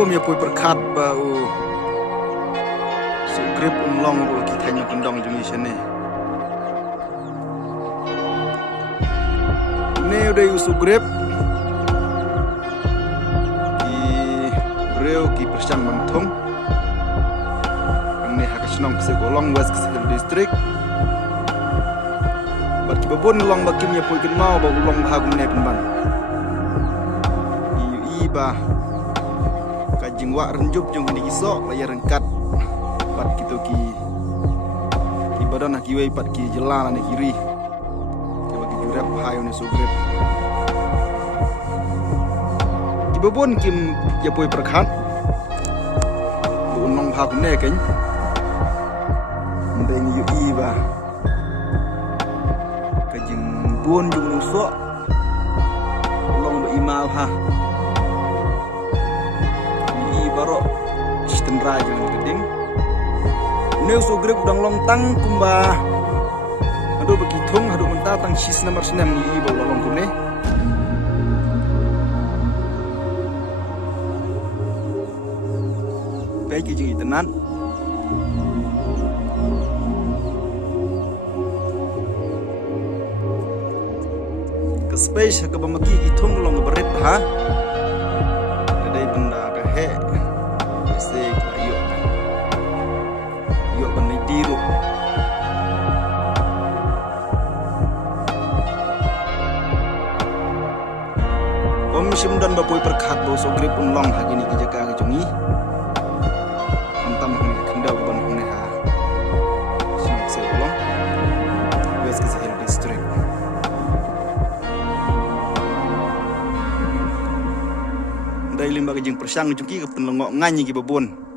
bom ya pui perkat bau sugrip unlong ro ki thanyo kendong jungi sene ne udah sugrip ki breu ki persang manthong ne hakasnong se golong west district bat ki babon long bakim ya pui ken mau ba ulong bhagum ne penban ba kajing wak renjup jong ni kisok layar rengkat pat gitu ki badan nak kiwei pat ki jelan ni kiri ki bagi jurep hayo ni sugrip ki babon kim ya poi perkhat bu nong bhag ne ken ndeng yu i ba kajing buon jong sok long ba imau ha baro sistem raja yang geding neu sugrip udang long tang kumba ado bagi thong ado mentah tang sis nomor 9 ni ibo long kumne baik jing itenan ke space ke bamaki ithong long berit ha kadai benda ka he yuk bani diru om simdan bapoi perkhat bo sugrip unlong hagini ki jaga ke jungi hantam hne khanda ban hne ha simok se ulong west ke district dai limba ke jing persang juki ke penlongok nganyi ki babon